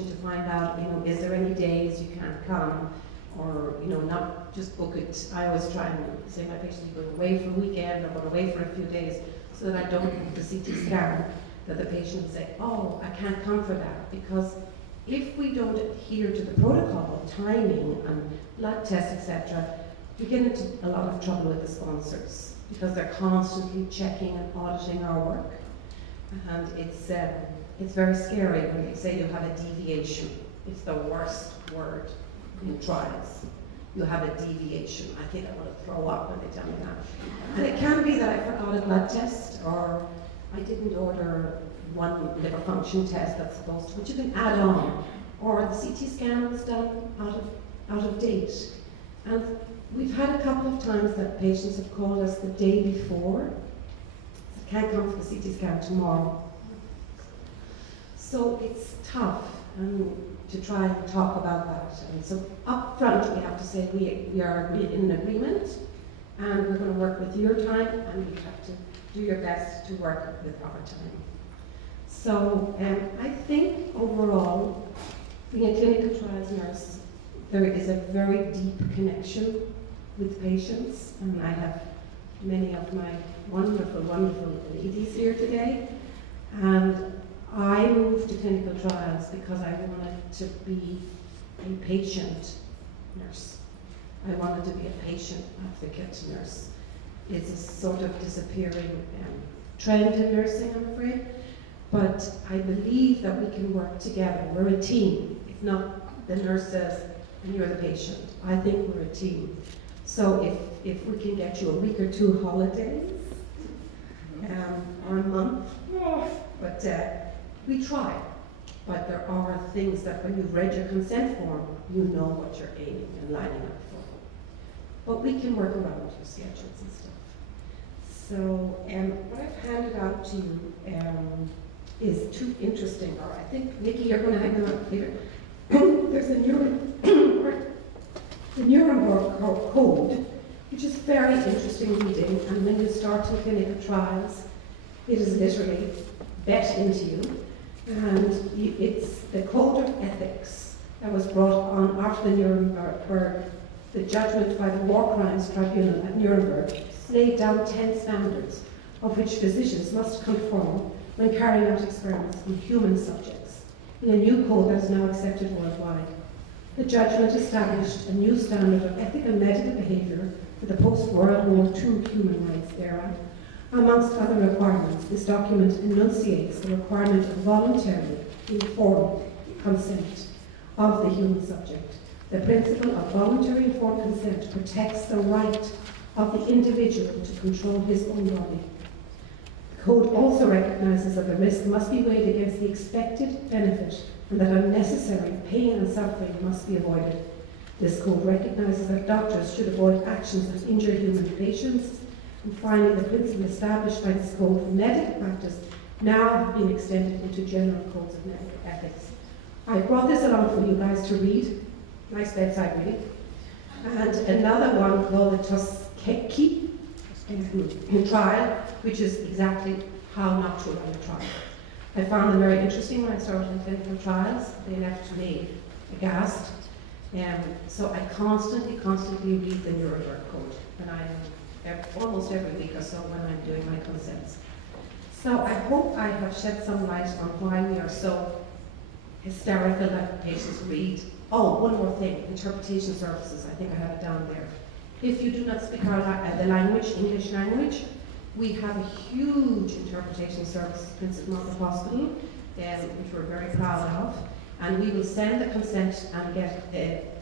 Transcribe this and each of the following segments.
to find out, is there any days you can't come, or, not just book it. I always try and say to my patients, you're going away for a weekend or going away for a few days, so that I don't book the CT scan, that the patient will say, oh, I can't come for that, because if we don't adhere to the protocol, timing and blood tests, etc., we get into a lot of trouble with the sponsors, because they're constantly checking and auditing our work. And it's very scary when they say you have a deviation. It's the worst word in trials. You have a deviation. I think I want to throw up when they tell me that. And it can be that I forgot a blood test, or I didn't order one liver function test that's supposed to, which you can add on, or the CT scan was done out of date. And we've had a couple of times that patients have called us the day before. I can't come for the CT scan tomorrow. So it's tough to try and talk about that. And so up front we have to say we are in an agreement, and we're going to work with your time, and you have to do your best to work with our time. So I think overall, being a clinical trials nurse, there is a very deep connection with patients, and I have many of my wonderful, wonderful ladies here today. And I moved to clinical trials because I wanted to be a patient nurse. I wanted to be a patient advocate nurse. It's a sort of disappearing trend in nursing, I'm afraid. But I believe that we can work together. We're a team. It's not the nurse says, and you're the patient. I think we're a team. So if we can get you a week or two holidays, or a month, but we try. But there are things that when you've read your consent form, you know what you're aiming and lining up for. But we can work around your schedules and stuff. So what I've handed out to you is too interesting. Or I think, Nikki, you're going to hang out here. There's a the Nuremberg Code, which is very interesting reading, and when you start in clinical trials, it is literally bet into you. And it's the Code of Ethics that was brought on after the Nuremberg, the judgment by the War Crimes Tribunal at Nuremberg laid down 10 standards of which physicians must conform when carrying out experiments on human subjects, in a new code that is now accepted worldwide. The judgment established a new standard of ethical medical behaviour for the post-World War II human rights era. Amongst other requirements, this document enunciates the requirement of voluntary, informed consent of the human subject. The principle of voluntary informed consent protects the right of the individual to control his own body. The code also recognises that the risk must be weighed against the expected benefit, and that unnecessary pain and suffering must be avoided. This code recognises that doctors should avoid actions that injure human patients. And finally, the principle established by this code for medical practice now have been extended into general codes of medical ethics. I brought this along for you guys to read. Nice bedside reading. And another one called the Tuskegee trial, which is exactly how not to run a trial. I found them very interesting when I started in clinical trials. They left me aghast. So I constantly read the Nuremberg Code, and almost every week or so when I'm doing my consents. So I hope I have shed some light on why we are so hysterical that patients read. Oh, one more thing, interpretation services. I think I have it down there. If you do not speak the language, English language, we have a huge interpretation services principle at the hospital, which we're very proud of. And we will send the consent and get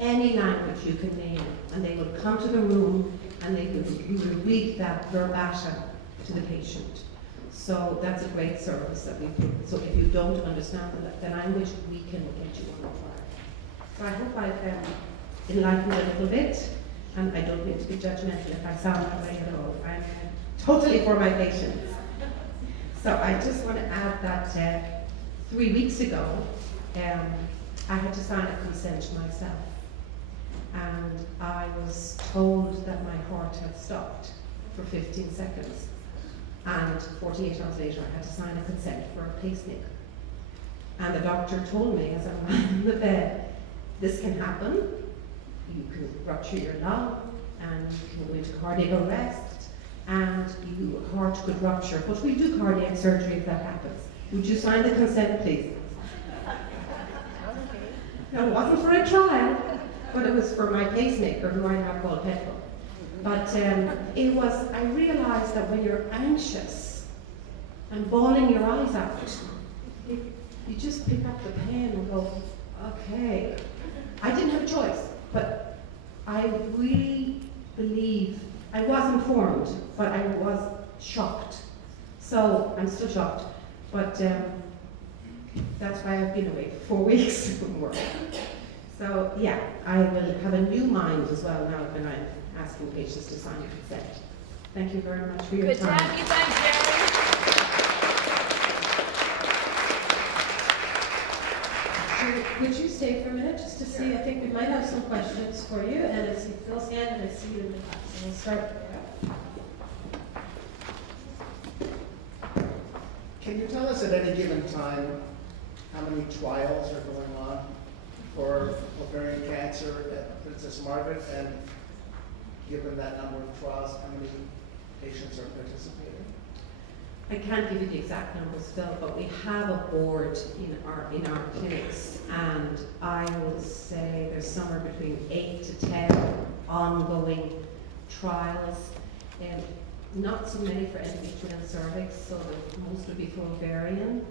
any language you can name, and they will come to the room and you will read that verbatim to the patient. So that's a great service that we do. So if you don't understand the language, we can get you on the file. So I hope I've enlightened a little bit, and I don't mean to be judgmental if I sound that way at all. I'm totally for my patients. So I just want to add that 3 weeks ago, I had to sign a consent myself, and I was told that my heart had stopped for 15 seconds, and 48 hours later I had to sign a consent for a pacemaker. And the doctor told me as I'm lying in the bed, this can happen. You can rupture your lung, and you can go into cardiac arrest, and your heart could rupture. But we do cardiac surgery if that happens. Would you sign the consent, please? No, it wasn't for a trial, but it was for my pacemaker, who I now call Petrol. But it was, I realized that when you're anxious and bawling your eyes out, you just pick up the pen and go, okay. I didn't have a choice, but I really believe, I was informed, but I was shocked. So, I'm still shocked, but that's why I've been away for 4 weeks from work. So, yeah, I will have a new mind as well now when I'm asking patients to sign consent. Thank you very much for your time. Good to have you back, Jerry. Would you stay for a minute just to see? I think we might have some questions for you. And I see Phil's hand and I see you in the back. So we'll start. Can you tell us at any given time how many trials are going on for ovarian cancer at Princess Margaret? And given that number of trials, how many patients are participating? I can't give you the exact numbers, Phil, but we have a board in our clinics, and I would say there's somewhere between 8 to 10 ongoing trials, and not so many for endometrial and cervix, so most would be for ovarian.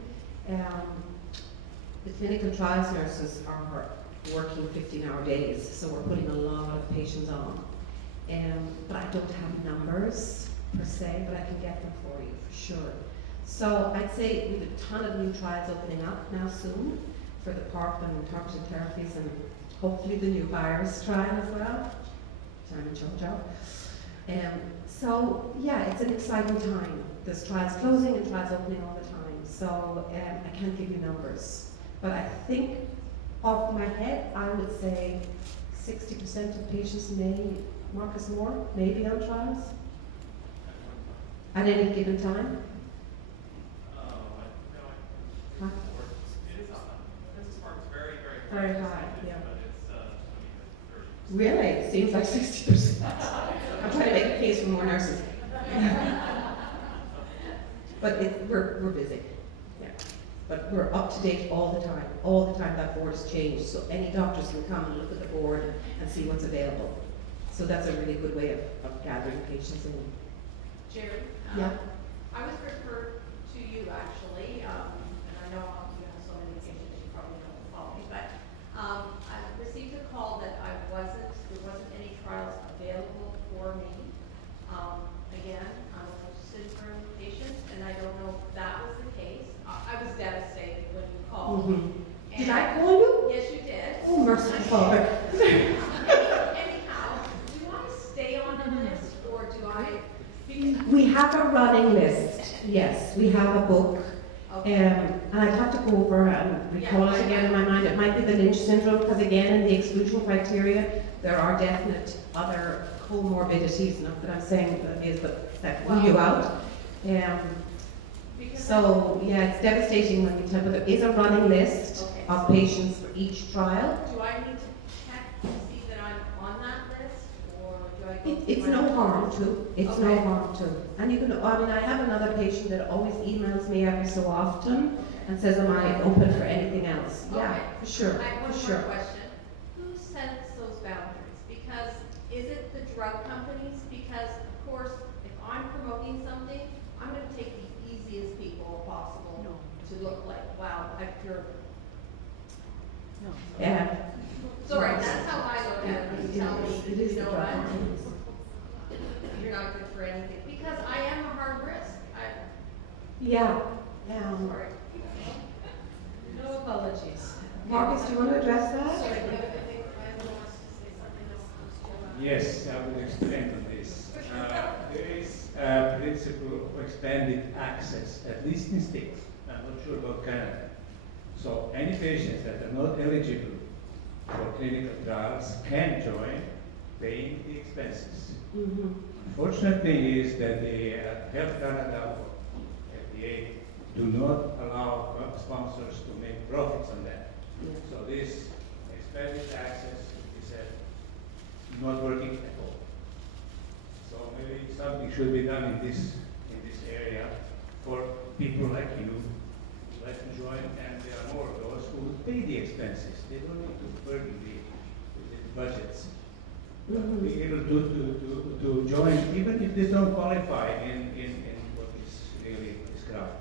The clinical trials nurses are working 15-hour days, so we're putting a lot of patients on. But I don't have numbers per se, but I can get them for you for sure. So I'd say we have a ton of new trials opening up now soon for the PARP and targeted therapies, and hopefully the new virus trial as well, which I'm in charge of. So yeah, it's an exciting time. There's trials closing and trials opening all the time. So I can't give you numbers, but I think off my head, I would say 60% of patients may, Marcus Moore, may be on trials at any given time. Huh? It is Princess Margaret's very, Very high, yeah. But it's 20 to 30%. Really? It seems like 60%. I'm trying to make a case for more nurses. But we're busy. Yeah. But we're up to date all the time. All the time that board has changed. So any doctors can come and look at the board and see what's available. So that's a really good way of gathering patients in. Jerry? Yeah. I was referred to you actually, and I know you have so many patients, you probably don't follow me, but I received a call that there wasn't any trials available for me. Again, I'm a post-syndrome patient, and I don't know if that was the case. I was devastated when you called. Mm-hmm. Did I call you? Yes, you did. Oh, merciful Father. Anyhow, do I stay on the list, or do I? We have a running list. Yes, we have a book. Okay. And I'd have to go over and recall it again in my mind. It might be the Lynch syndrome, because again, in the exclusion criteria, there are definite other comorbidities, not that I'm saying that is, but that rule you out. So, yeah, it's devastating when we tell, but there is a running list of patients for each trial. Do I need to check to see that I'm on that list, or do I go? It's no harm to. It's no Okay. harm to. And you can, I mean, I have another patient that always emails me every so often and says, am I open for anything else? Yeah, Okay. for sure, I have one for more sure. question. Who sets those boundaries? Because, is it the drug companies? Because, of course, if I'm promoting something, I'm gonna take the easiest people possible to look like, wow, I cured them. Yeah. Sorry, that's how I look at it. You tell me, It is you the know drug what? companies. You're not good for anything, because I am a hard risk. Yeah. Sorry. No apologies. Marcus, do you want to address that? Sorry, but I think Brandon wants to say something else. Yes, I will explain on this. There is a principle of expanded access, at least in states. I'm not sure about Canada. So any patients that are not eligible for clinical trials can join, paying the expenses. Mm-hmm. Unfortunate thing is that the Health Canada, FDA, do not allow sponsors to make profits on that. Yeah. So this expanded access is not working at all. So maybe something should be done in this area for people like you who like to join, and there are more of those who would pay the expenses. They don't need to burden the budgets. Mhm. Be able to join, even if they don't qualify in what is really described.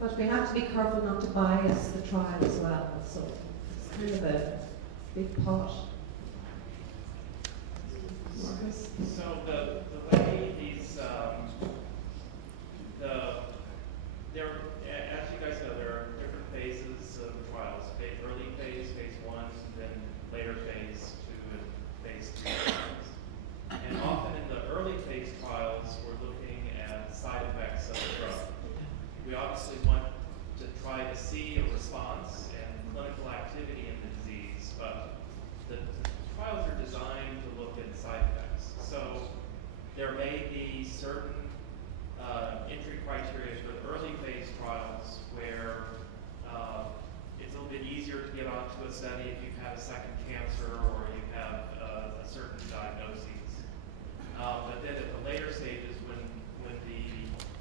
But we have to be careful not to bias the trial as well, so it's kind of a big pot. Marcus? So the way these, as you guys know, there are different phases of the trials. Early phase, phase 1, then later phase 2, and phase 3 trials. And often in the early phase trials, we're looking at side effects of the drug. We obviously want to try to see a response and clinical activity in the disease, but the trials are designed to look at side effects. So there may be certain entry criteria for the early phase trials where it's a little bit easier to get onto a study if you've had a second cancer or you have a certain diagnosis. But then at the later stages, when the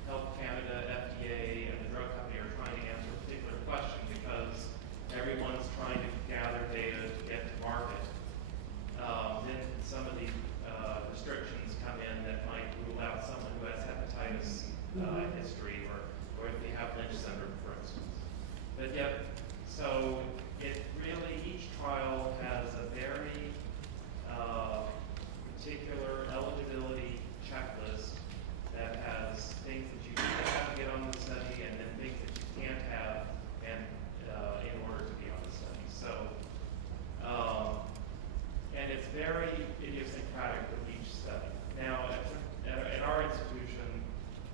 Health Canada, FDA, and the drug company are trying to answer a particular question because everyone's trying to gather data to get to market, then some of the restrictions come in that might rule out someone who has hepatitis history or if they have Lynch syndrome, for instance. But yet, so it really, each trial has a very particular eligibility checklist that has things that you need to have to get on the study and then things that you can't have and in order to be on the study. So, and it's very idiosyncratic with each study. Now, at our institution,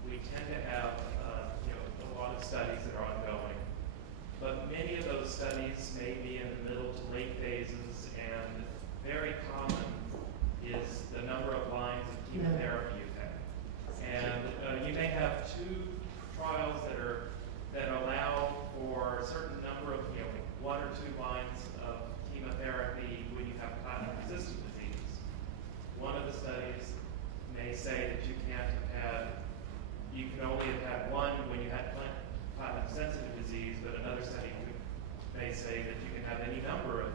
we tend to have a lot of studies that are ongoing, but many of those studies may be in the middle to late phases, and very common is the number of lines of chemotherapy you've had. And you may have 2 trials that allow for a certain number of 1 or 2 lines of chemotherapy when you have platinum-resistant disease. One of the studies may say that you can only have had 1 when you had platinum-sensitive disease, but another study may say that you can have any number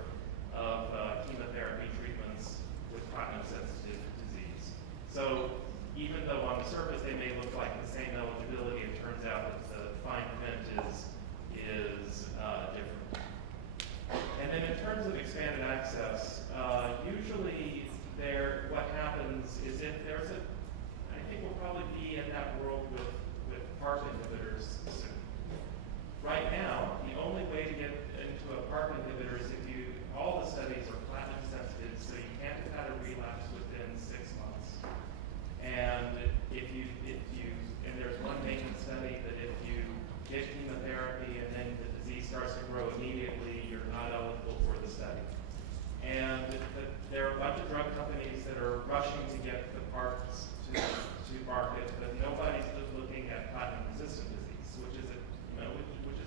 of chemotherapy treatments with platinum-sensitive disease. So even though on the surface they may look like the same eligibility, it turns out that the fine print is different. And then in terms of expanded access, usually what happens is if there's I think we'll probably be in that world with PARP inhibitors soon. Right now, the only way to get into a PARP inhibitor is if all the studies are platinum sensitive, so you can't have had a relapse within 6 months. And and there's one maintenance study that if you get chemotherapy and then the disease starts to grow immediately, you're not eligible for the study. And there are a bunch of drug companies that are rushing to get the PARPs to market, but nobody's looking at platinum-resistant disease, which is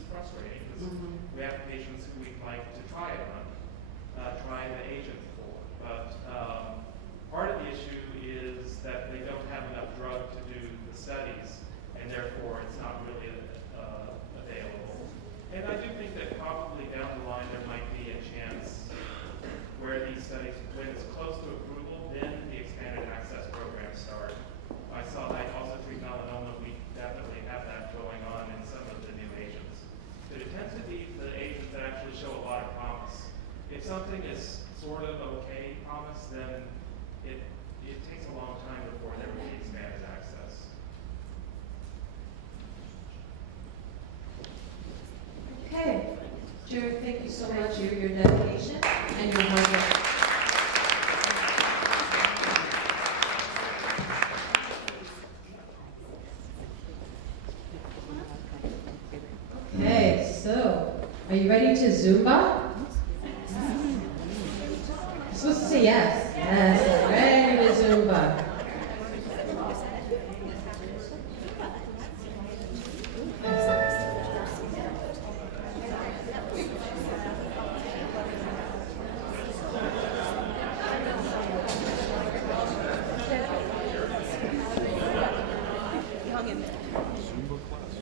frustrating because we have patients who we'd like to try it on, try the agent for. But part of the issue is that they don't have enough drug to do the studies, and therefore it's not really available. And I do think that probably down the line there might be a chance where these studies, when it's close to approval, then the expanded access programs start. I saw that also treat melanoma, we definitely have that going on in some of the new agents. But it tends to be the agents that actually show a lot of promise. If something is sort of okay promise, then it takes a long time before there will be expanded access. Okay. Jared, thank you so much for your dedication and your hard work. Okay, so are you ready to Zumba? You're supposed to say yes. Yes.